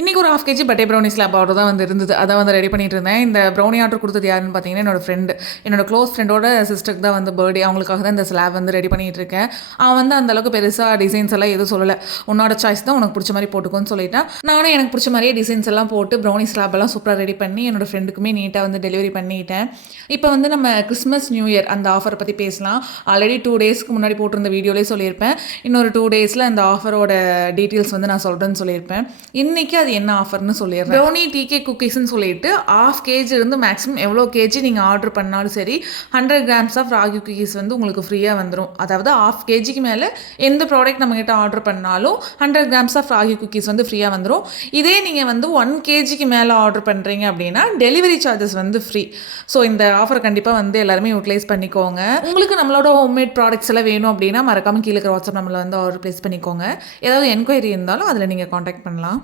இன்றைக்கி ஒரு 1/2 கேஜி பட்டே ப்ரௌனி ஸ்லாப் ஆர்டர் தான் வந்து இருந்தது. அதை வந்து ரெடி பண்ணிட்டு இருந்தேன். இந்த ப்ரௌனி ஆர்டர் கொடுத்தது யாருன்னு பார்த்தீங்கன்னா, என்னோட ஃப்ரெண்டு. என்னோட க்ளோஸ் ஃப்ரெண்டோட சிஸ்டருக்கு தான் வந்து பர்த்டே. அவங்களுக்காக தான் இந்த ஸ்லாப் வந்து ரெடி பண்ணிட்டு இருக்கேன். அவன் வந்து அந்தளவுக்கு பெருசாக டிசைன்ஸ் எல்லாம் எதுவும் சொல்லலை. உன்னோட சாய்ஸ் தான், உனக்கு பிடிச்ச மாதிரி போட்டுக்கோன்னு சொல்லிட்டேன். நானும் எனக்கு பிடிச்ச மாதிரியே டிசைன்ஸ் எல்லாம் போட்டு ப்ரௌனி ஸ்லாப் எல்லாம் சூப்பராக ரெடி பண்ணி என்னோட ஃப்ரெண்டுக்குமே நீட்டாக வந்து டெலிவரி பண்ணிட்டேன். இப்போ வந்து நம்ம கிறிஸ்மஸ் நியூ இயர் அந்த ஆஃபரை பற்றி பேசலாம். ஆல்ரெடி 2 டேஸ்க்கு முன்னாடி போட்டிருந்த வீடியோலேயே சொல்லியிருப்பேன். இன்னொரு 2 டேஸில் அந்த ஆஃபரோட டீட்டெயில்ஸ் வந்து நான் சொல்கிறேன்னு சொல்லியிருப்பேன். இன்றைக்கி அது என்ன ஆஃபர்னு சொல்லிடுறேன். ப்ரௌனி டிகே குக்கீஸ்ன்னு சொல்லிட்டு 1/2 கேஜி இருந்து மேக்ஸிமம் எவ்வளோ கேஜி நீங்கள் ஆர்டர் பண்ணாலும் சரி 100 கிராம்ஸ் ஆஃப் ராகி குக்கீஸ் வந்து உங்களுக்கு ஃப்ரீயாக வந்துடும். அதாவது 1/2 கேஜிக்கு மேலே எந்த ப்ராடக்ட் நம்மகிட்ட ஆர்டர் பண்ணாலும் 100 கிராம்ஸ் ஆஃப் ராகி குக்கீஸ் வந்து ஃப்ரீயாக வந்துடும். இதே நீங்கள் வந்து 1 கேஜிக்கு மேலே ஆர்டர் பண்ணுறீங்க அப்படின்னா டெலிவரி சார்ஜஸ் வந்து ஃப்ரீ. ஸோ இந்த ஆஃபர் கண்டிப்பாக வந்து எல்லாருமே யூட்டிலைஸ் பண்ணிக்கோங்க. உங்களுக்கு நம்மளோட ஹோம்மேட் ப்ராடக்ட்ஸ் எல்லாம் வேணும் அப்படின்னா மறக்காமல் கீழே இருக்கிற வாட்ஸ்அப் நம்பரில் வந்து ஆர்டர் ப்ளேஸ் பண்ணிக்கோங்க. ஏதாவது என்கொயரி இருந்தாலும் அதில் நீங்கள் காண்டாக்ட் பண்ணலாம்.